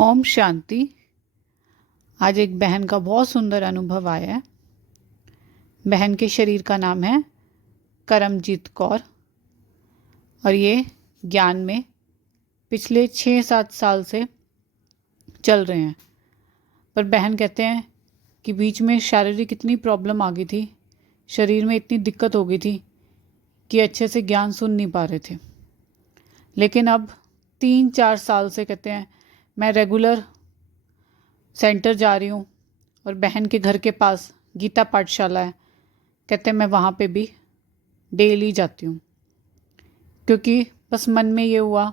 ओम शांति। आज एक बहन का बहुत सुंदर अनुभव आया है। बहन के शरीर का नाम है करमजीत कौर और ये ज्ञान में पिछले 6-7 साल से चल रहे हैं। पर बहन कहते हैं कि बीच में शारीरिक इतनी प्रॉब्लम आ गई थी, शरीर में इतनी दिक्कत हो गई थी कि अच्छे से ज्ञान सुन नहीं पा रहे थे। लेकिन अब 3-4 साल से कहते हैं मैं रेगुलर सेंटर जा रही हूँ और बहन के घर के पास गीता पाठशाला है, कहते हैं मैं वहाँ पे भी डेली जाती हूँ, क्योंकि बस मन में ये हुआ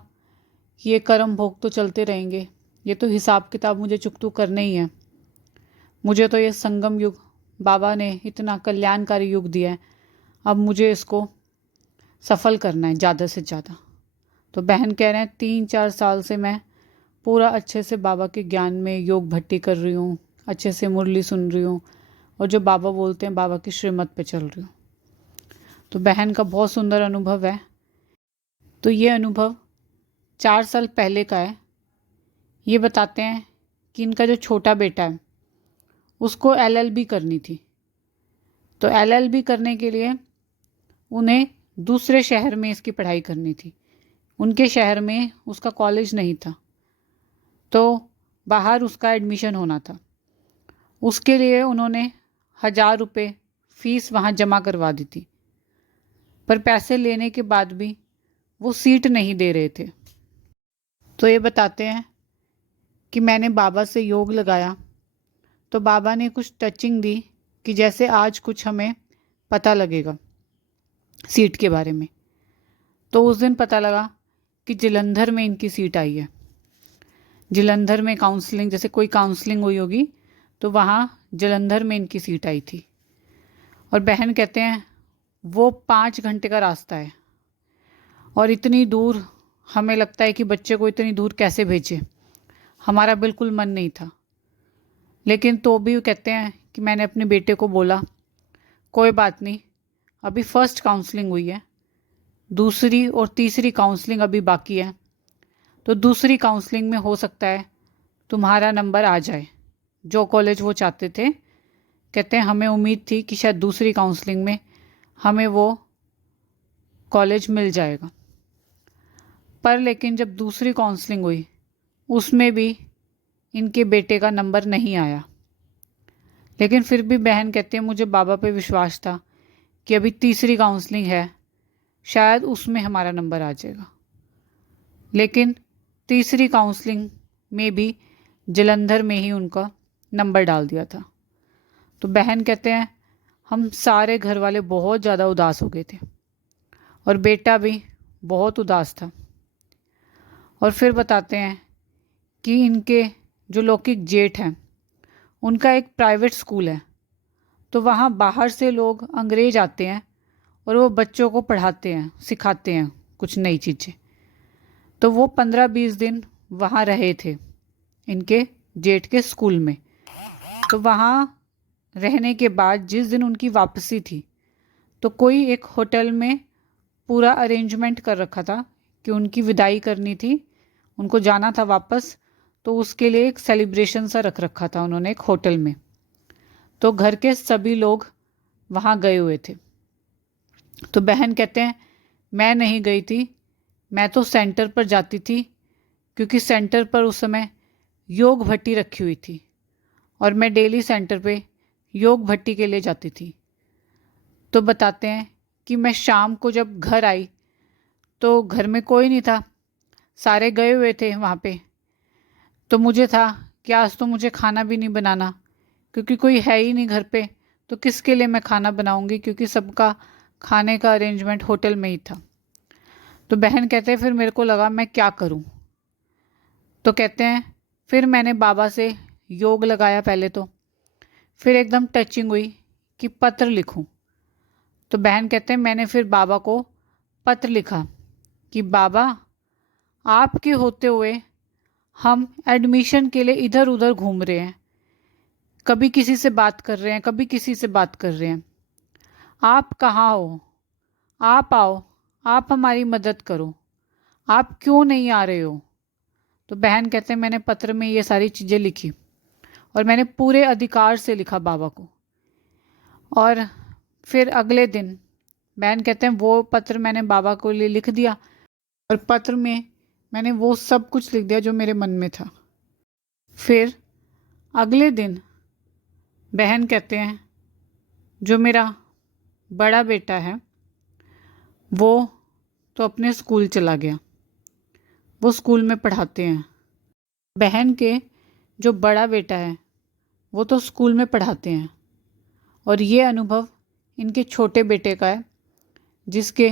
कि ये कर्म भोग तो चलते रहेंगे, ये तो हिसाब किताब मुझे चुकतू करने ही है। मुझे तो ये संगम युग बाबा ने इतना कल्याणकारी युग दिया है, अब मुझे इसको सफल करना है ज़्यादा से ज़्यादा। तो बहन कह रहे हैं 3-4 साल से मैं पूरा अच्छे से बाबा के ज्ञान में योग भट्टी कर रही हूँ, अच्छे से मुरली सुन रही हूँ और जो बाबा बोलते हैं बाबा की श्रीमत पे चल रही हूँ। तो बहन का बहुत सुंदर अनुभव है। तो ये अनुभव 4 साल पहले का है। ये बताते हैं कि इनका जो छोटा बेटा है उसको LLB करनी थी। तो LLB करने के लिए उन्हें दूसरे शहर में इसकी पढ़ाई करनी थी। उनके शहर में उसका कॉलेज नहीं था, तो बाहर उसका एडमिशन होना था। उसके लिए उन्होंने 1000 रुपये फ़ीस वहाँ जमा करवा दी थी, पर पैसे लेने के बाद भी वो सीट नहीं दे रहे थे। तो ये बताते हैं कि मैंने बाबा से योग लगाया तो बाबा ने कुछ टचिंग दी कि जैसे आज कुछ हमें पता लगेगा सीट के बारे में। तो उस दिन पता लगा कि जलंधर में इनकी सीट आई है। जलंधर में काउंसलिंग, जैसे कोई काउंसलिंग हुई होगी तो वहाँ जलंधर में इनकी सीट आई थी। और बहन कहते हैं वो 5 घंटे का रास्ता है और इतनी दूर हमें लगता है कि बच्चे को इतनी दूर कैसे भेजें। हमारा बिल्कुल मन नहीं था, लेकिन तो भी कहते हैं कि मैंने अपने बेटे को बोला कोई बात नहीं, अभी फर्स्ट काउंसलिंग हुई है, दूसरी और तीसरी काउंसलिंग अभी बाकी है, तो दूसरी काउंसलिंग में हो सकता है तुम्हारा नंबर आ जाए। जो कॉलेज वो चाहते थे, कहते हैं हमें उम्मीद थी कि शायद दूसरी काउंसलिंग में हमें वो कॉलेज मिल जाएगा। पर लेकिन जब दूसरी काउंसलिंग हुई उसमें भी इनके बेटे का नंबर नहीं आया। लेकिन फिर भी बहन कहते हैं मुझे बाबा पे विश्वास था कि अभी तीसरी काउंसलिंग है, शायद उसमें हमारा नंबर आ जाएगा। लेकिन तीसरी काउंसलिंग में भी जलंधर में ही उनका नंबर डाल दिया था। तो बहन कहते हैं हम सारे घर वाले बहुत ज़्यादा उदास हो गए थे और बेटा भी बहुत उदास था। और फिर बताते हैं कि इनके जो लौकिक जेठ हैं उनका एक प्राइवेट स्कूल है, तो वहाँ बाहर से लोग अंग्रेज आते हैं और वो बच्चों को पढ़ाते हैं, सिखाते हैं कुछ नई चीज़ें। तो वो 15-20 दिन वहाँ रहे थे इनके जेठ के स्कूल में। तो वहाँ रहने के बाद जिस दिन उनकी वापसी थी तो कोई एक होटल में पूरा अरेंजमेंट कर रखा था कि उनकी विदाई करनी थी, उनको जाना था वापस, तो उसके लिए एक सेलिब्रेशन सा रख रखा था उन्होंने एक होटल में। तो घर के सभी लोग वहाँ गए हुए थे। तो बहन कहते हैं मैं नहीं गई थी, मैं तो सेंटर पर जाती थी, क्योंकि सेंटर पर उस समय योग भट्टी रखी हुई थी और मैं डेली सेंटर पे योग भट्टी के लिए जाती थी। तो बताते हैं कि मैं शाम को जब घर आई तो घर में कोई नहीं था, सारे गए हुए थे वहाँ पे। तो मुझे था कि आज तो मुझे खाना भी नहीं बनाना, क्योंकि कोई है ही नहीं घर पे, तो किसके लिए मैं खाना बनाऊंगी, क्योंकि सबका खाने का अरेंजमेंट होटल में ही था। तो बहन कहते हैं फिर मेरे को लगा मैं क्या करूं। तो कहते हैं फिर मैंने बाबा से योग लगाया पहले तो, फिर एकदम टचिंग हुई कि पत्र लिखूं। तो बहन कहते हैं मैंने फिर बाबा को पत्र लिखा कि बाबा आपके होते हुए हम एडमिशन के लिए इधर उधर घूम रहे हैं, कभी किसी से बात कर रहे हैं, कभी किसी से बात कर रहे हैं, आप कहाँ हो, आप आओ, आप हमारी मदद करो, आप क्यों नहीं आ रहे हो। तो बहन कहते हैं मैंने पत्र में ये सारी चीज़ें लिखी और मैंने पूरे अधिकार से लिखा बाबा को। और फिर अगले दिन बहन कहते हैं वो पत्र मैंने बाबा को लिए लिख दिया और पत्र में मैंने वो सब कुछ लिख दिया जो मेरे मन में था। फिर अगले दिन बहन कहते हैं जो मेरा बड़ा बेटा है वो तो अपने स्कूल चला गया, वो स्कूल में पढ़ाते हैं। बहन के जो बड़ा बेटा है वो तो स्कूल में पढ़ाते हैं और ये अनुभव इनके छोटे बेटे का है जिसके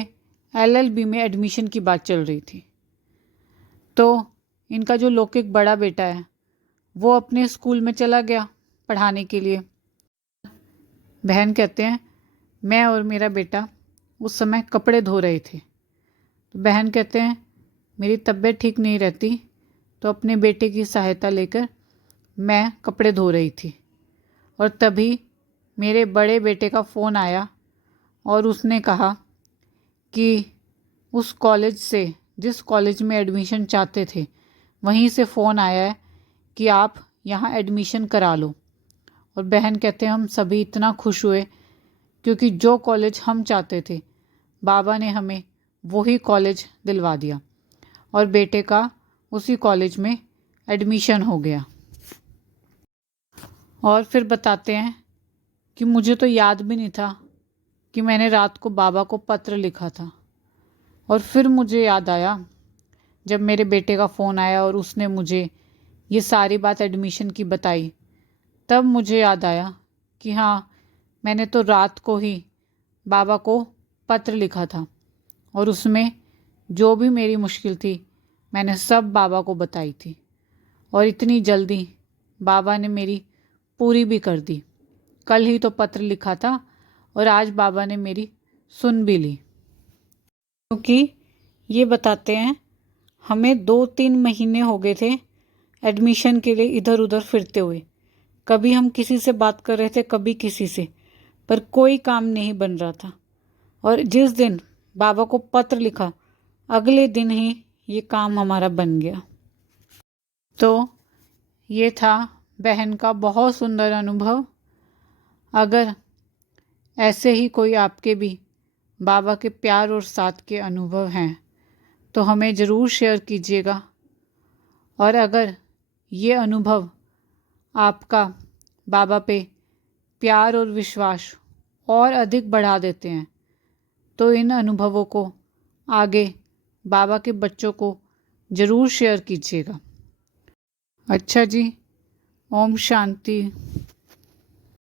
LLB में एडमिशन की बात चल रही थी। तो इनका जो लौकिक बड़ा बेटा है वो अपने स्कूल में चला गया पढ़ाने के लिए। बहन कहते हैं मैं और मेरा बेटा उस समय कपड़े धो रहे थे। तो बहन कहते हैं मेरी तबीयत ठीक नहीं रहती तो अपने बेटे की सहायता लेकर मैं कपड़े धो रही थी और तभी मेरे बड़े बेटे का फ़ोन आया और उसने कहा कि उस कॉलेज से, जिस कॉलेज में एडमिशन चाहते थे, वहीं से फ़ोन आया है कि आप यहाँ एडमिशन करा लो। और बहन कहते हैं हम सभी इतना खुश हुए क्योंकि जो कॉलेज हम चाहते थे बाबा ने हमें वही कॉलेज दिलवा दिया और बेटे का उसी कॉलेज में एडमिशन हो गया। और फिर बताते हैं कि मुझे तो याद भी नहीं था कि मैंने रात को बाबा को पत्र लिखा था। और फिर मुझे याद आया जब मेरे बेटे का फ़ोन आया और उसने मुझे ये सारी बात एडमिशन की बताई, तब मुझे याद आया कि हाँ, मैंने तो रात को ही बाबा को पत्र लिखा था और उसमें जो भी मेरी मुश्किल थी मैंने सब बाबा को बताई थी और इतनी जल्दी बाबा ने मेरी पूरी भी कर दी। कल ही तो पत्र लिखा था और आज बाबा ने मेरी सुन भी ली। क्योंकि ये बताते हैं हमें 2-3 महीने हो गए थे एडमिशन के लिए इधर उधर फिरते हुए। कभी हम किसी से बात कर रहे थे, कभी किसी से, पर कोई काम नहीं बन रहा था। और जिस दिन बाबा को पत्र लिखा अगले दिन ही ये काम हमारा बन गया। तो ये था बहन का बहुत सुंदर अनुभव। अगर ऐसे ही कोई आपके भी बाबा के प्यार और साथ के अनुभव हैं तो हमें ज़रूर शेयर कीजिएगा। और अगर ये अनुभव आपका बाबा पे प्यार और विश्वास और अधिक बढ़ा देते हैं तो इन अनुभवों को आगे बाबा के बच्चों को ज़रूर शेयर कीजिएगा। अच्छा जी, ओम शांति।